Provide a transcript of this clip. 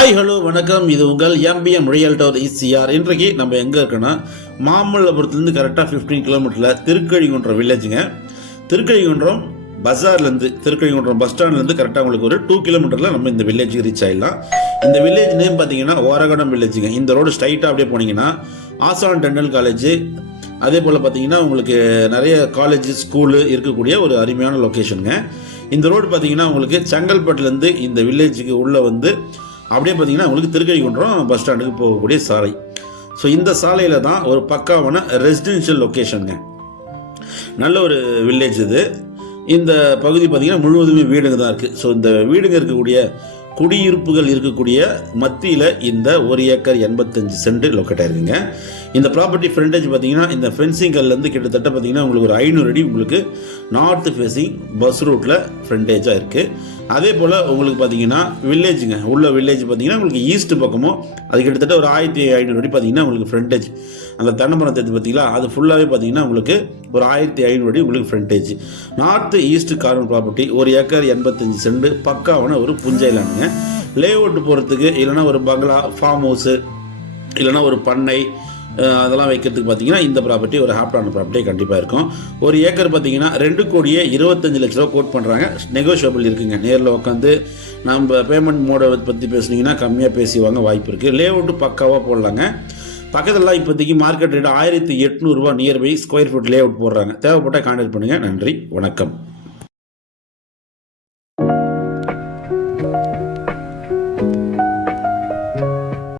Hi hello வணக்கம். இது உங்கள் எம்பிஎம் ரியல்டர் இசிஆர். இன்றைக்கு நம்ம எங்கே இருக்கோன்னா மாமல்லபுரத்துலேருந்து கரெக்டாக 15 கிலோமீட்டரில் திருக்கழிகுன்றம் வில்லேஜுங்க. திருக்கழிகுன்றம் பஸார்லேருந்து திருக்கழிகுன்றம் பஸ் ஸ்டாண்ட்லேருந்து கரெக்டாக உங்களுக்கு ஒரு 2 கிலோமீட்டரில் நம்ம இந்த வில்லேஜுக்கு ரீச் ஆகிடலாம். இந்த வில்லேஜ் நேம் பார்த்தீங்கன்னா ஓரகடம் வில்லேஜுங்க. இந்த ரோடு ஸ்ட்ரைட்டாக அப்படியே போனீங்கன்னா ஆசான் டென்டல் காலேஜ், அதே போல் பார்த்தீங்கன்னா உங்களுக்கு நிறைய காலேஜ் ஸ்கூலு இருக்கக்கூடிய ஒரு அருமையான லொக்கேஷனுங்க. இந்த ரோடு பார்த்தீங்கன்னா உங்களுக்கு செங்கல்பட்டுலேருந்து இந்த வில்லேஜுக்கு உள்ளே வந்து அப்படியே பார்த்தீங்கன்னா உங்களுக்கு திருக்கழிகுன்றம் பஸ் ஸ்டாண்டுக்கு போகக்கூடிய சாலை. ஸோ இந்த சாலையில் தான் ஒரு பக்காவான ரெசிடென்ஷியல் லொக்கேஷனுங்க. நல்ல ஒரு வில்லேஜ் இது. இந்த பகுதி பார்த்தீங்கன்னா முழுவதுமே வீடுங்க தான் இருக்குது. ஸோ இந்த வீடுங்க இருக்கக்கூடிய குடியிருப்புகள் இருக்கக்கூடிய மத்தியில் இந்த 1 ஏக்கர் 85 சென்ட் லொக்கேட் ஆயிருக்குங்க. இந்த ப்ராப்பர்ட்டி ஃப்ரண்டேஜ் பார்த்தீங்கன்னா இந்த ஃபென்சிங்கல்லேருந்து கிட்டத்தட்ட பார்த்தீங்கன்னா உங்களுக்கு ஒரு 500 அடி உங்களுக்கு நார்த் ஃபேஸிங் பஸ் ரூட்டில் ஃப்ரண்டேஜாக இருக்குது. அதே போல் உங்களுக்கு பார்த்தீங்கன்னா வில்லேஜுங்க உள்ள வில்லேஜ் பார்த்தீங்கன்னா உங்களுக்கு ஈஸ்ட் பக்கமும் அது கிட்டத்தட்ட ஒரு 1500 அடி பார்த்தீங்கன்னா உங்களுக்கு ஃப்ரண்டேஜ். அந்த தென்னமரம் தெரிஞ்சு பார்த்தீங்களா, அது ஃபுல்லாகவே பார்த்தீங்கன்னா உங்களுக்கு ஒரு 1500 அடி உங்களுக்கு frontage. North east corner property 1 acre 85 cent பக்காவான ஒரு புஞ்சைலானுங்க. லே அவுட் போகிறதுக்கு இல்லைனா ஒரு பங்களா ஃபார்ம் ஹவுஸு இல்லைனா ஒரு பண்ணை அதெல்லாம் வைக்கிறதுக்கு பார்த்தீங்கன்னா இந்த ப்ராப்பர்ட்டி ஒரு ஹாப்டான ப்ராப்பர்ட்டி கண்டிப்பாக இருக்கும். 1 ஏக்கர் பார்த்தீங்கன்னா 2,25 லட்ச ரூபா கோட் பண்ணுறாங்க. நெகோஷியபிள் இருக்குங்க. நேரில் உட்காந்து நம்ம பேமெண்ட் மோடை பற்றி பேசுனீங்கன்னா கம்மியாக பேசிவாங்க, வாய்ப்பு இருக்குது. லே அவுட்டு பக்காவாக போடலாங்க. பக்கத்துலாம் இப்போதைக்கு மார்க்கெட் ரேட் 1800 ரூபா nearby square feet layout போடுறாங்க. தேவைப்பட்டால் கான்டாக்ட் பண்ணுங்கள். நன்றி, வணக்கம்.